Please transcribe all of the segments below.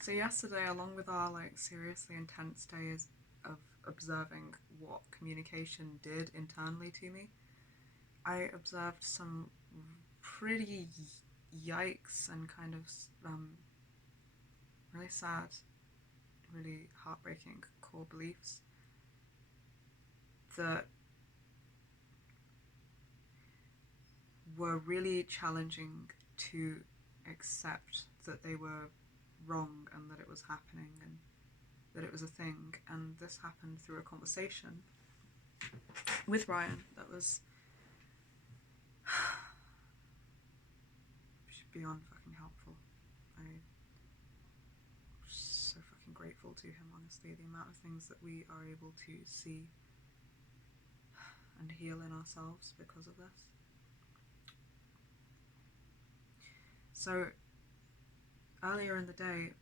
So yesterday, along with our like seriously intense days of observing what communication did internally to me, I observed some pretty yikes and kind of really sad, really heartbreaking core beliefs that were really challenging to accept that they were wrong and that it was happening and that it was a thing. And this happened through a conversation with Ryan that was beyond fucking helpful. I'm so fucking grateful to him, honestly. The amount of things that we are able to see and heal in ourselves because of this. So earlier in the day,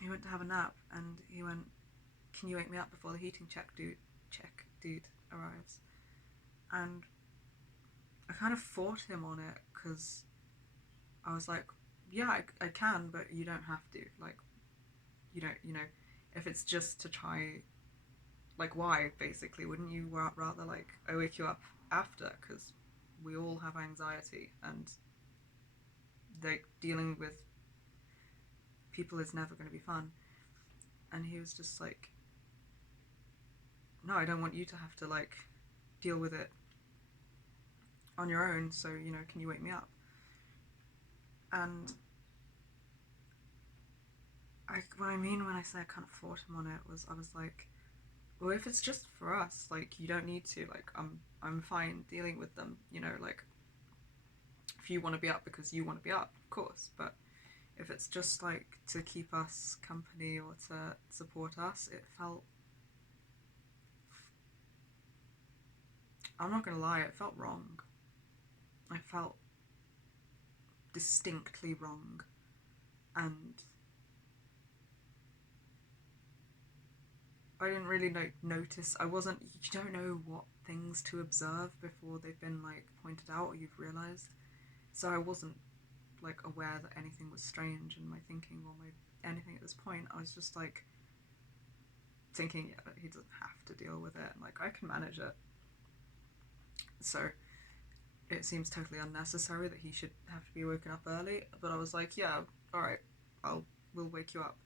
he went to have a nap and he went, "Can you wake me up before the heating check dude arrives?" And I kind of fought him on it because I was like, "Yeah, I can, but you don't have to. Like, you don't, if it's just to try, like, why, basically? Wouldn't you rather, like, I wake you up after? Because we all have anxiety and, like, dealing with people is never going to be fun." And he was just like, "No, I don't want you to have to, like, deal with it on your own, so, can you wake me up?" And what I mean when I say I kind of fought him on it was I was like, well, if it's just for us, like, you don't need to. Like, I'm fine dealing with them, like, if you want to be up because you want to be up, of course. But if it's just like to keep us company or to support us, it felt, I'm not gonna lie, it felt wrong. I felt distinctly wrong. And I didn't really notice. I wasn't. You don't know what things to observe before they've been like pointed out or you've realized. So I wasn't like aware that anything was strange in my thinking or my anything at this point. I was just like thinking, yeah, he doesn't have to deal with it. And, like, I can manage it. So it seems totally unnecessary that he should have to be woken up early. But I was like, yeah, all right, we'll wake you up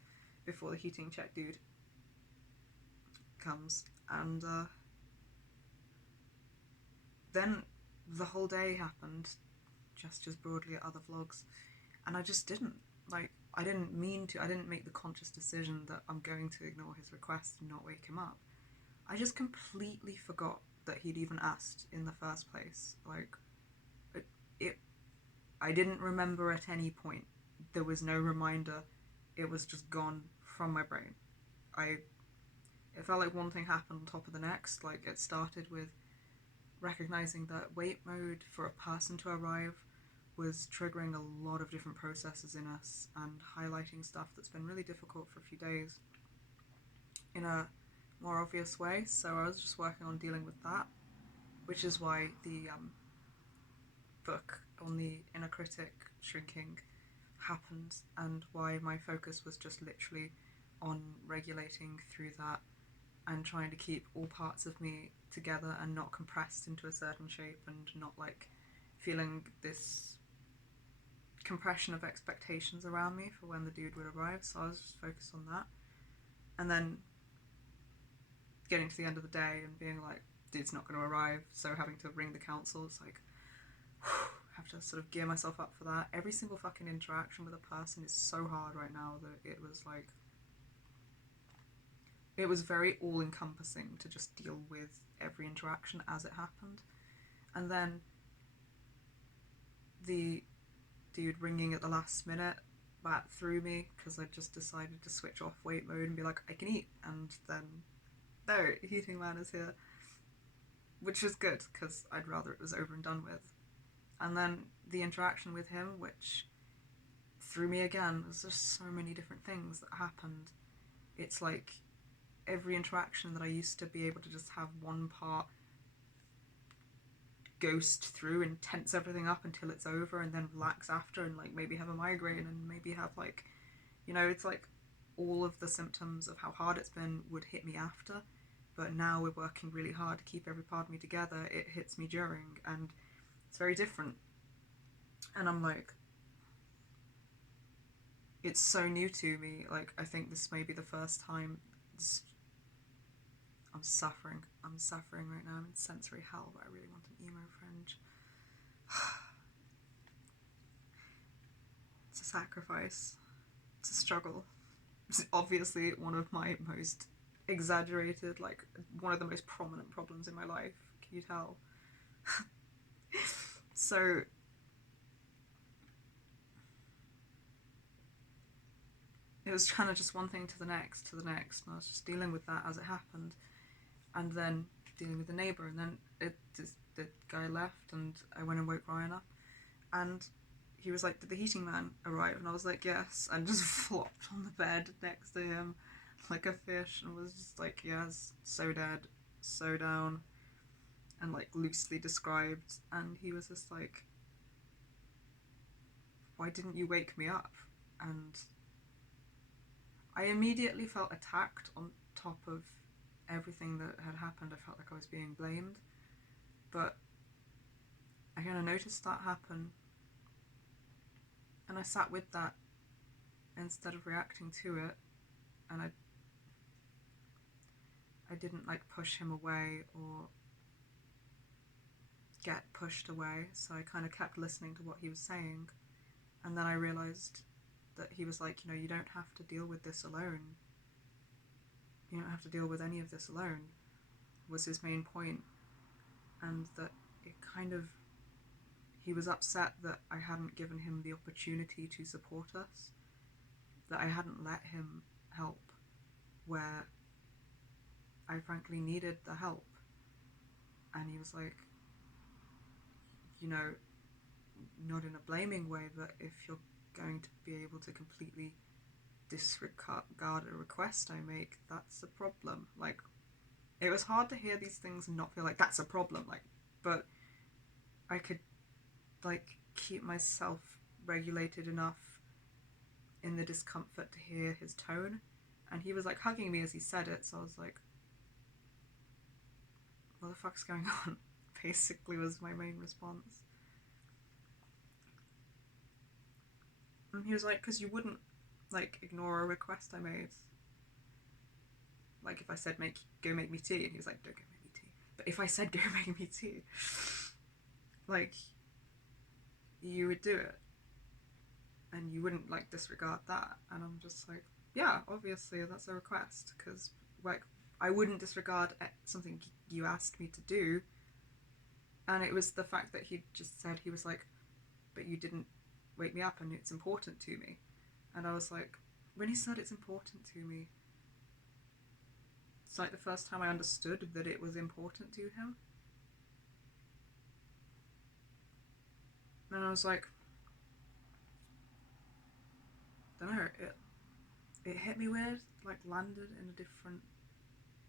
before the heating check dude comes. And then the whole day happened, just as broadly at other vlogs, and I just didn't. Like, I didn't mean to. I didn't make the conscious decision that I'm going to ignore his request and not wake him up. I just completely forgot that he'd even asked in the first place. Like, it I didn't remember at any point. There was no reminder. It was just gone from my brain. I It felt like one thing happened on top of the next. Like, it started with recognizing that wait mode for a person to arrive was triggering a lot of different processes in us and highlighting stuff that's been really difficult for a few days in a more obvious way. So I was just working on dealing with that, which is why the book on the inner critic shrinking happened, and why my focus was just literally on regulating through that and trying to keep all parts of me together and not compressed into a certain shape and not like feeling this compression of expectations around me for when the dude would arrive. So I was just focused on that. And then getting to the end of the day and being like, dude's not going to arrive. So having to ring the council, it's like, have to sort of gear myself up for that. Every single fucking interaction with a person is so hard right now that it was like, it was very all encompassing to just deal with every interaction as it happened. And then the dude ringing at the last minute that threw me because I just decided to switch off wait mode and be like, I can eat. And then, no, Heating Man is here, which is good because I'd rather it was over and done with. And then the interaction with him, which threw me again. There's just so many different things that happened. It's like every interaction that I used to be able to just have one part ghost through and tense everything up until it's over and then relax after and like maybe have a migraine and maybe have like, it's like all of the symptoms of how hard it's been would hit me after, but now we're working really hard to keep every part of me together. It hits me during, and it's very different. And I'm like, it's so new to me. Like, I think this may be the first time I'm suffering. I'm suffering right now. I'm in sensory hell, but I really want an emo friend. It's a sacrifice. It's a struggle. It's obviously one of my most exaggerated, like, one of the most prominent problems in my life. Can you tell? So, it was kind of just one thing to the next, and I was just dealing with that as it happened, and then dealing with the neighbour, and then the guy left, and I went and woke Ryan up, and he was like, "Did the heating man arrive?" And I was like, "Yes," and just flopped on the bed next to him like a fish, and was just like, "Yes, so dead, so down," and like loosely described, and he was just like, "Why didn't you wake me up?" And I immediately felt attacked on top of everything that had happened. I felt like I was being blamed, but I kind of noticed that happen, and I sat with that instead of reacting to it, and I didn't like push him away or get pushed away, so I kind of kept listening to what he was saying, and then I realised that he was like, you don't have to deal with this alone. You don't have to deal with any of this alone, was his main point. And that it kind of, he was upset that I hadn't given him the opportunity to support us, that I hadn't let him help where I frankly needed the help. And he was like, not in a blaming way, but if you're going to be able to completely disregard a request I make, that's a problem. Like, it was hard to hear these things and not feel like that's a problem, like, but I could like keep myself regulated enough in the discomfort to hear his tone, and he was like hugging me as he said it, so I was like, what the fuck's going on? Basically was my main response. And he was like, because you wouldn't like ignore a request I made. Like if I said go make me tea, and he was like, don't go make me tea. But if I said go make me tea, like, you would do it, and you wouldn't like disregard that. And I'm just like, yeah, obviously that's a request, because like I wouldn't disregard something you asked me to do. And it was the fact that he just said, he was like, but you didn't wake me up and it's important to me. And I was like, when he said it's important to me, it's like the first time I understood that it was important to him. And I was like, I don't know, it hit me weird, like landed in a different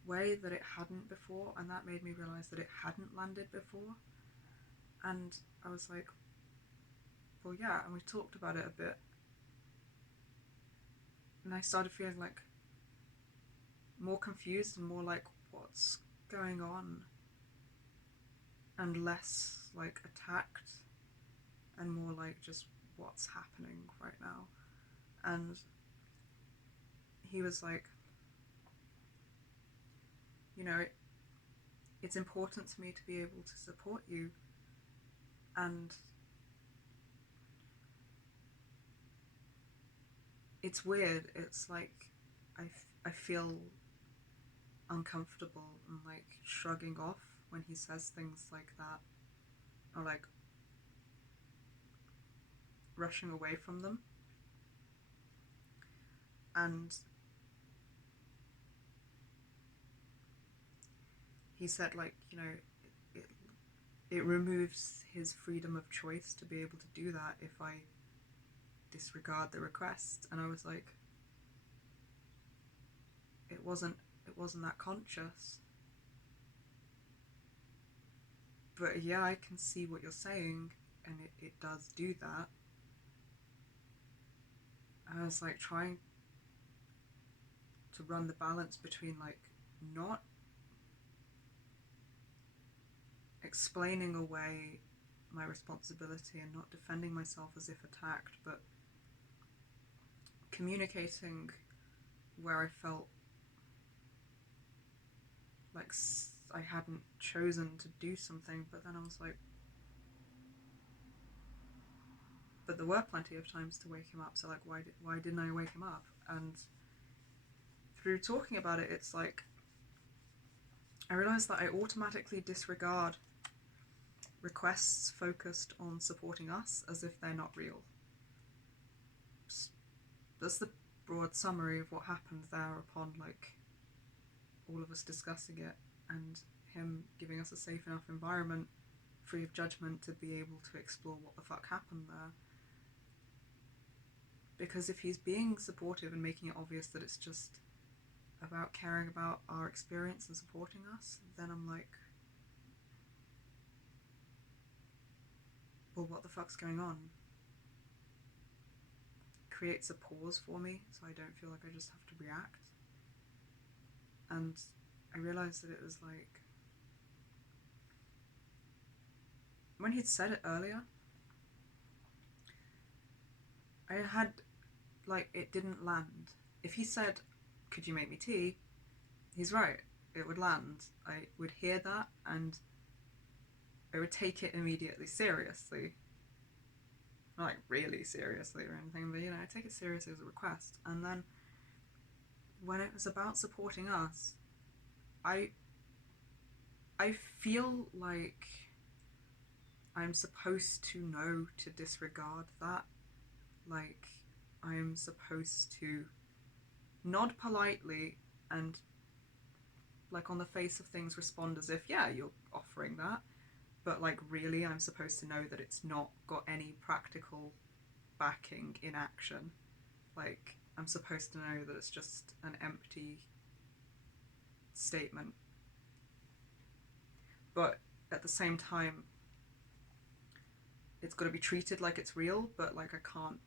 way that it hadn't before, and that made me realise that it hadn't landed before. And I was like, well, yeah, and we talked about it a bit, and I started feeling like more confused and more like, what's going on, and less like attacked and more like just what's happening right now. And he was like, it's important to me to be able to support you, and it's weird, it's like I feel uncomfortable and like shrugging off when he says things like that, or like rushing away from them. And he said, like, it removes his freedom of choice to be able to do that if I disregard the request. And I was like, it wasn't that conscious. But yeah, I can see what you're saying, and it does do that. I was like trying to run the balance between like not explaining away my responsibility and not defending myself as if attacked, but communicating where I felt like I hadn't chosen to do something, but then I was like, but there were plenty of times to wake him up, so like why didn't I wake him up? And through talking about it, it's like I realised that I automatically disregard requests focused on supporting us as if they're not real. That's the broad summary of what happened there upon like all of us discussing it and him giving us a safe enough environment free of judgment to be able to explore what the fuck happened there. Because if he's being supportive and making it obvious that it's just about caring about our experience and supporting us, then I'm like, well, what the fuck's going on? Creates a pause for me so I don't feel like I just have to react. And I realised that it was like, when he'd said it earlier, I had, like, it didn't land. If he said, could you make me tea? He's right, it would land. I would hear that and I would take it immediately seriously. Not like really seriously or anything, but you know, I take it seriously as a request. And then when it was about supporting us, I feel like I'm supposed to know to disregard that. Like, I'm supposed to nod politely and, like, on the face of things respond as if, yeah, you're offering that. But, like, really, I'm supposed to know that it's not got any practical backing in action. Like, I'm supposed to know that it's just an empty statement. But at the same time, it's got to be treated like it's real, but like I can't,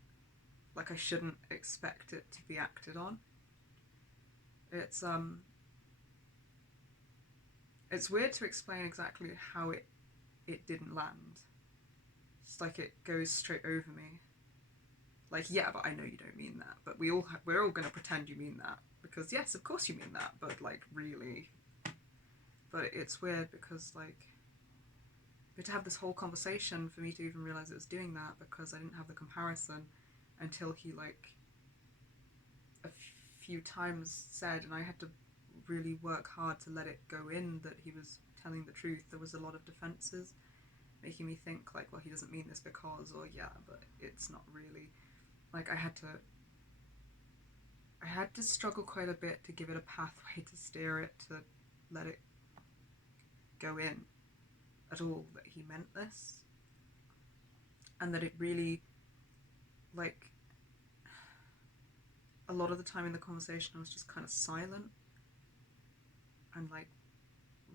like I shouldn't expect it to be acted on. It's weird to explain exactly how it didn't land. It's like it goes straight over me. Like, yeah, but I know you don't mean that. But we're all gonna pretend you mean that because yes, of course you mean that. But like, really. But it's weird because like, we had to have this whole conversation for me to even realize it was doing that because I didn't have the comparison until he like a few times said, and I had to really work hard to let it go in that he was telling the truth. There was a lot of defenses making me think like, well, he doesn't mean this because, or yeah, but it's not really. Like I had to struggle quite a bit to give it a pathway to steer it, to let it go in at all that he meant this, and that it really, like, a lot of the time in the conversation I was just kind of silent and like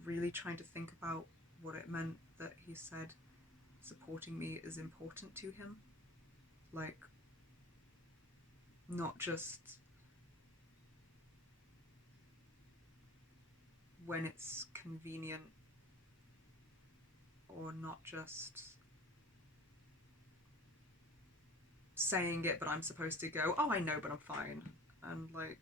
really trying to think about what it meant that he said supporting me is important to him. Like, not just when it's convenient, or not just saying it but I'm supposed to go, oh, I know, but I'm fine. And like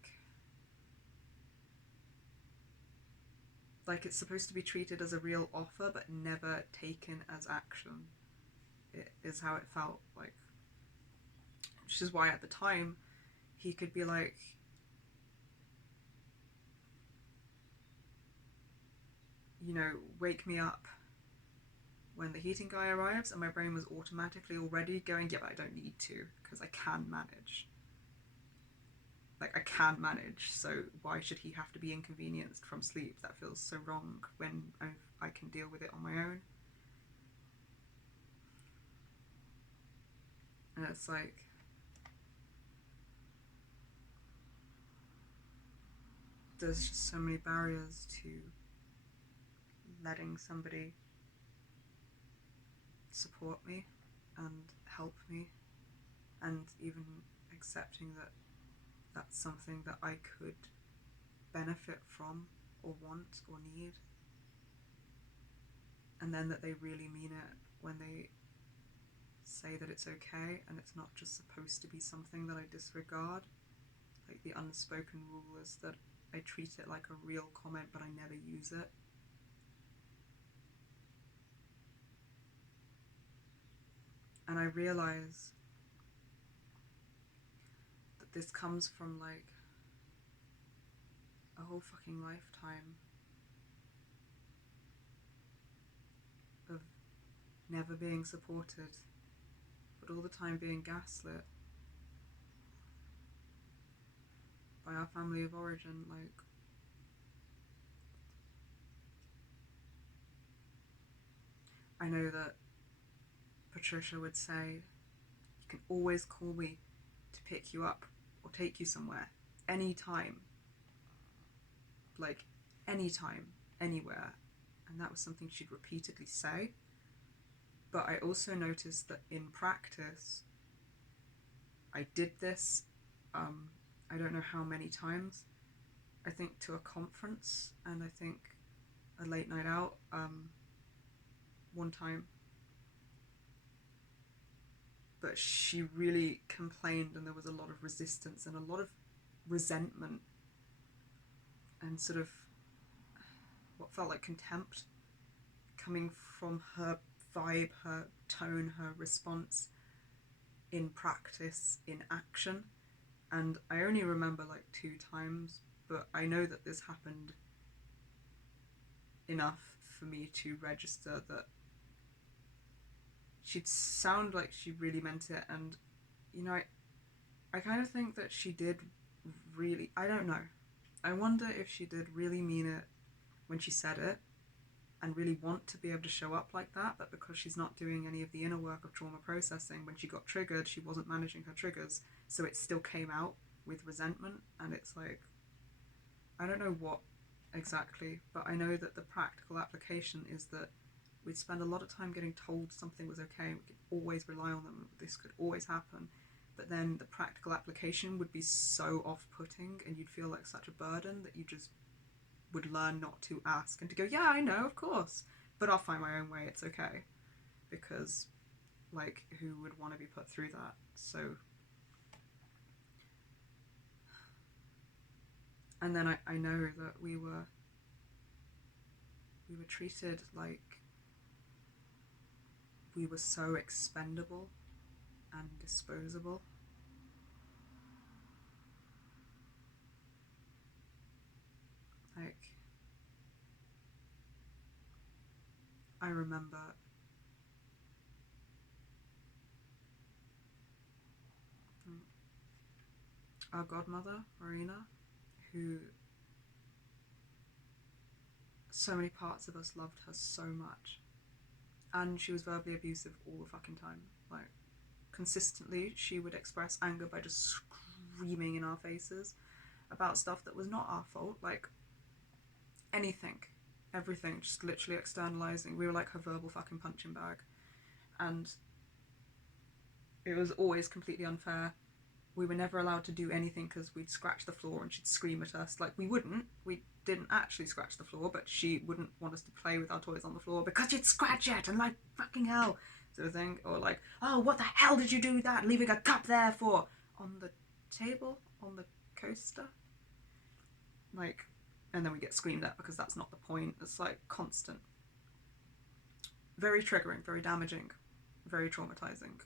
it's supposed to be treated as a real offer but never taken as action. It is how it felt like. Which is why at the time he could be like, you know, wake me up when the heating guy arrives, and my brain was automatically already going, yeah, but I don't need to because I can manage. Like, I can manage, so why should he have to be inconvenienced from sleep? That feels so wrong when I can deal with it on my own. And it's like, there's just so many barriers to letting somebody support me and help me, and even accepting that that's something that I could benefit from or want or need, and then that they really mean it when they say that it's okay and it's not just supposed to be something that I disregard. Like, the unspoken rule is that I treat it like a real comment, but I never use it. And I realize that this comes from like a whole fucking lifetime of never being supported, but all the time being gaslit by our family of origin. Like, I know that Patricia would say, you can always call me to pick you up or take you somewhere, anytime. Like, anytime, anywhere. And that was something she'd repeatedly say. But I also noticed that in practice, I did this, I don't know how many times. I think to a conference, and I think a late night out, one time. But she really complained, and there was a lot of resistance and a lot of resentment and sort of what felt like contempt coming from her vibe, her tone, her response in practice, in action. And I only remember like 2 times, but I know that this happened enough for me to register that she'd sound like she really meant it. And, you know, I kind of think that she did really, I don't know. I wonder if she did really mean it when she said it and really want to be able to show up like that, but because she's not doing any of the inner work of trauma processing, when she got triggered, she wasn't managing her triggers, so it still came out with resentment. And it's like, I don't know what exactly, but I know that the practical application is that we'd spend a lot of time getting told something was okay, we could always rely on them, this could always happen, but then the practical application would be so off-putting and you'd feel like such a burden that you just would learn not to ask and to go, yeah, I know, of course, but I'll find my own way, it's okay. Because, like, who would want to be put through that? So, and then I know that we were treated like we were so expendable and disposable. Like, I remember our godmother, Marina, who so many parts of us loved her so much. And she was verbally abusive all the fucking time. Like, consistently, she would express anger by just screaming in our faces about stuff that was not our fault. Like, anything, everything, just literally externalizing. We were like her verbal fucking punching bag. And it was always completely unfair. We were never allowed to do anything because we'd scratch the floor and she'd scream at us. Like, we didn't actually scratch the floor, but she wouldn't want us to play with our toys on the floor because you'd scratch it and like, fucking hell, sort of thing. Or like, oh, what the hell did you do that, leaving a cup there for? On the table? On the coaster? Like, and then we get screamed at because that's not the point. It's like constant. Very triggering, very damaging, very traumatizing.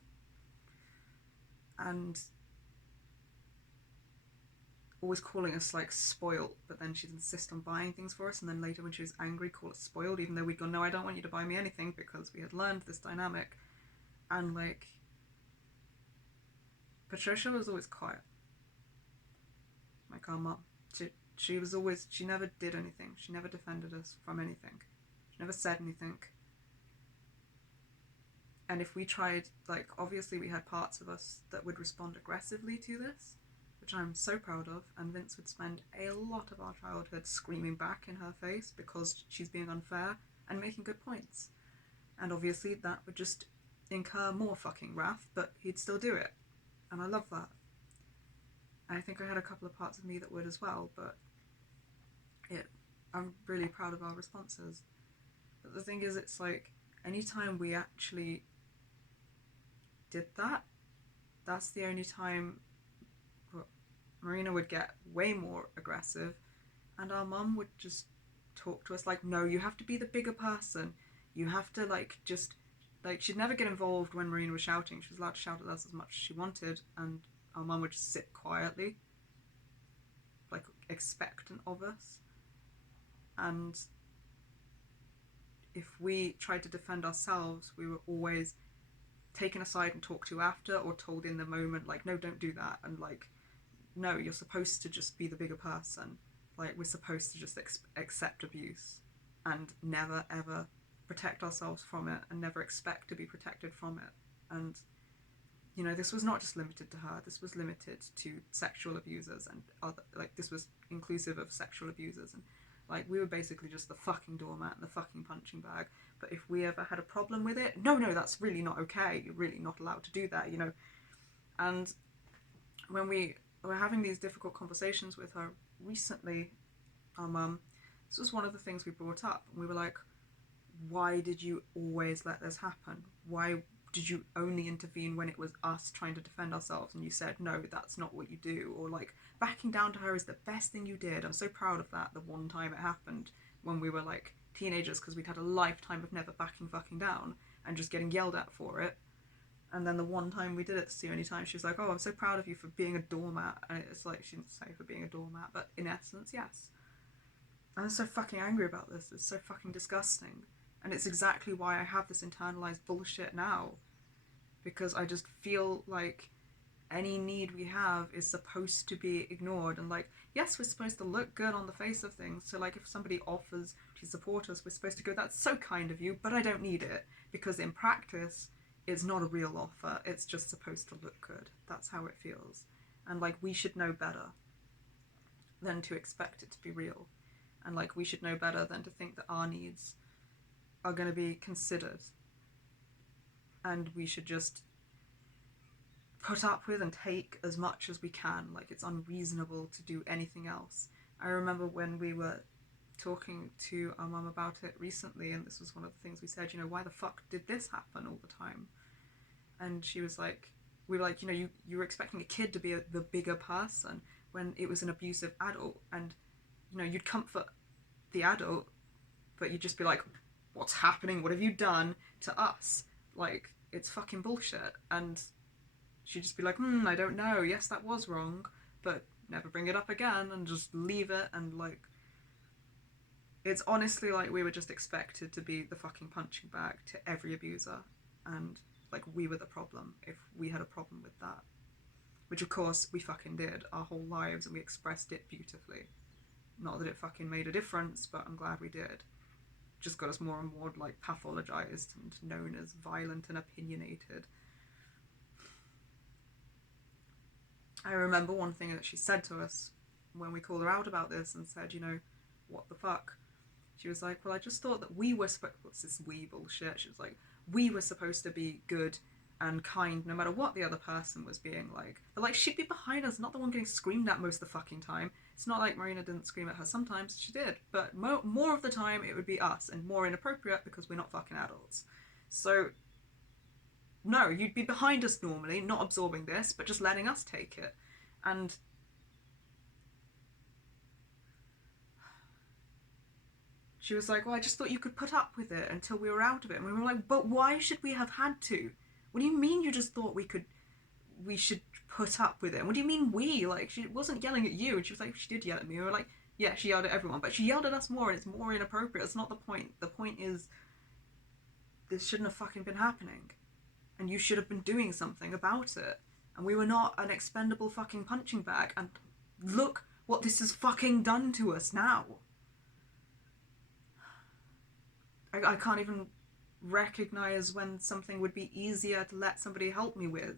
And always calling us like spoiled, but then she'd insist on buying things for us, and then later when she was angry, call us spoiled, even though we'd go, no, I don't want you to buy me anything, because we had learned this dynamic. And like, Patricia was always quiet. Like our mum, she was always, she never did anything, she never defended us from anything, she never said anything. And if we tried, like, obviously we had parts of us that would respond aggressively to this, which I'm so proud of, and Vince would spend a lot of our childhood screaming back in her face because she's being unfair and making good points. And obviously that would just incur more fucking wrath, but he'd still do it. And I love that. And I think I had a couple of parts of me that would as well, but it, I'm really proud of our responses. But the thing is, it's like, anytime we actually did that, that's the only time Marina would get way more aggressive, and our mum would just talk to us like, no, you have to be the bigger person. You have to, like, just, like, she'd never get involved when Marina was shouting. She was allowed to shout at us as much as she wanted, and our mum would just sit quietly, like, expectant of us. And if we tried to defend ourselves, we were always taken aside and talked to after, or told in the moment, like, no, don't do that, and like, no, you're supposed to just be the bigger person. Like, we're supposed to just accept abuse and never ever protect ourselves from it, and never expect to be protected from it. And you know, this was not just limited to her, this was limited to sexual abusers and other, like, this was inclusive of sexual abusers. And like, we were basically just the fucking doormat and the fucking punching bag. But if we ever had a problem with it, no, that's really not okay, you're really not allowed to do that, you know. And when we were having these difficult conversations with her recently, our mum, this was one of the things we brought up. And we were like, why did you always let this happen? Why did you only intervene when it was us trying to defend ourselves? And you said, no, that's not what you do. Or like, backing down to her is the best thing you did. I'm so proud of that, the one time it happened when we were like teenagers, because we'd had a lifetime of never backing fucking down and just getting yelled at for it. And then the one time we did it, it's the only time she was like, oh, I'm so proud of you for being a doormat. And it's like, she didn't say for being a doormat, but in essence, yes. And I'm so fucking angry about this. It's so fucking disgusting. And it's exactly why I have this internalized bullshit now. Because I just feel like any need we have is supposed to be ignored. And like, yes, we're supposed to look good on the face of things. So like, if somebody offers to support us, we're supposed to go, that's so kind of you, but I don't need it. Because in practice, it's not a real offer. It's just supposed to look good. That's how it feels. And like, we should know better than to expect it to be real. And like, we should know better than to think that our needs are going to be considered. And we should just put up with and take as much as we can. Like, it's unreasonable to do anything else. I remember when we were talking to our mum about it recently, and this was one of the things we said, you know, why the fuck did this happen all the time? And she was like, we were like, you know, you were expecting a kid to be the bigger person when it was an abusive adult, and you know, you'd comfort the adult, but you'd just be like, what's happening? What have you done to us? Like, it's fucking bullshit. And she'd just be like, I don't know, yes, that was wrong, but never bring it up again, and just leave it. And like, it's honestly like we were just expected to be the fucking punching bag to every abuser, and like, we were the problem if we had a problem with that. Which of course we fucking did our whole lives, and we expressed it beautifully. Not that it fucking made a difference, but I'm glad we did. Just got us more and more like pathologized and known as violent and opinionated. I remember one thing that she said to us when we called her out about this and said, you know, what the fuck? She was like, well, I just thought that we were what's this we bullshit? She was like, we were supposed to be good and kind no matter what the other person was being like. But like, she'd be behind us, not the one getting screamed at most of the fucking time. It's not like Marina didn't scream at her. Sometimes she did, but more of the time it would be us, and more inappropriate because we're not fucking adults. So no, you'd be behind us normally, not absorbing this, but just letting us take it. And she was like, well, I just thought you could put up with it until we were out of it. And we were like, but why should we have had to? What do you mean you just thought we should put up with it? And what do you mean we? Like, she wasn't yelling at you. And she was like, she did yell at me. We were like, yeah, she yelled at everyone, but she yelled at us more, and it's more inappropriate. It's not the point. The point is, this shouldn't have fucking been happening. And you should have been doing something about it. And we were not an expendable fucking punching bag. And look what this has fucking done to us now. I can't even recognize when something would be easier to let somebody help me with,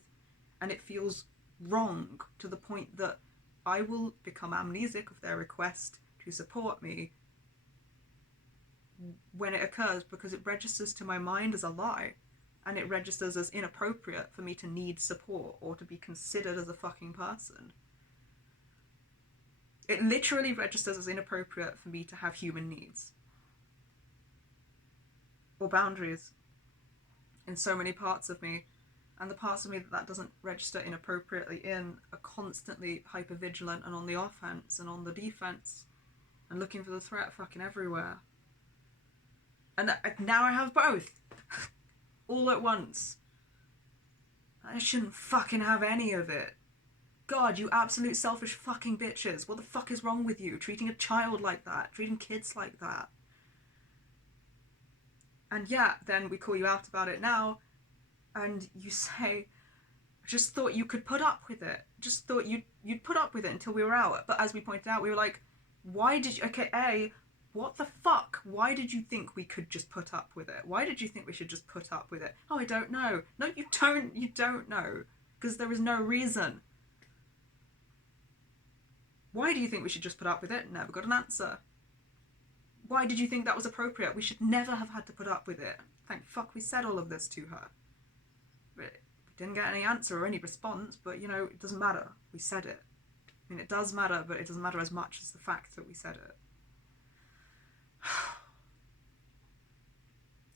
and it feels wrong to the point that I will become amnesic of their request to support me when it occurs, because it registers to my mind as a lie, and it registers as inappropriate for me to need support or to be considered as a fucking person. It literally registers as inappropriate for me to have human needs or boundaries in so many parts of me. And the parts of me that doesn't register inappropriately in are constantly hyper-vigilant and on the offense and on the defense and looking for the threat fucking everywhere. And now I have both. All at once. I shouldn't fucking have any of it. God, you absolute selfish fucking bitches. What the fuck is wrong with you? Treating a child like that. Treating kids like that. And yeah, then we call you out about it now. And you say, I just thought you could put up with it. Just thought you'd put up with it until we were out. But as we pointed out, we were like, why did you... Okay, A, what the fuck? Why did you think we could just put up with it? Why did you think we should just put up with it? Oh, I don't know. No, you don't. You don't know. Because there is no reason. Why do you think we should just put up with it? Never got an answer. Why did you think that was appropriate? We should never have had to put up with it. Thank fuck we said all of this to her. But we didn't get any answer or any response, but, you know, it doesn't matter. We said it. I mean, it does matter, but it doesn't matter as much as the fact that we said it.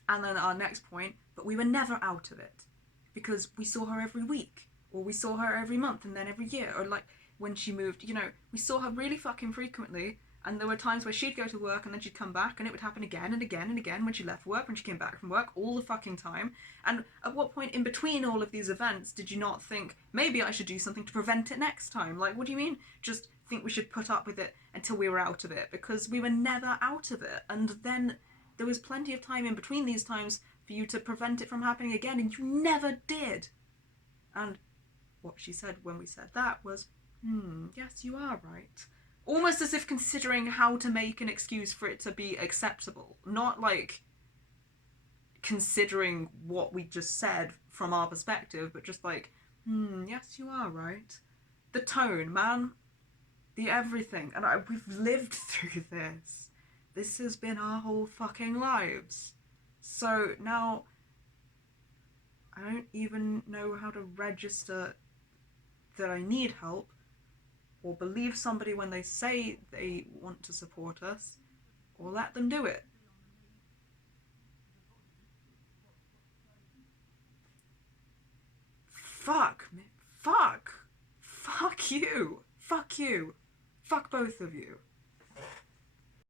And then our next point, but we were never out of it. Because we saw her every week. Or we saw her every month and then every year. Or like when she moved, you know, we saw her really fucking frequently. And there were times where she'd go to work and then she'd come back and it would happen again and again and again when she left work, when she came back from work, all the fucking time. And at what point in between all of these events did you not think, maybe I should do something to prevent it next time? Like, what do you mean? Just think we should put up with it until we were out of it? Because we were never out of it. And then there was plenty of time in between these times for you to prevent it from happening again, and you never did. And what she said when we said that was, yes, you are right. Almost as if considering how to make an excuse for it to be acceptable. Not like considering what we just said from our perspective, but just like, yes, you are right. The tone, man. The everything. And we've lived through this. This has been our whole fucking lives. So now I don't even know how to register that I need help or believe somebody when they say they want to support us, or let them do it. Fuck me. Fuck you. Fuck you. Fuck both of you.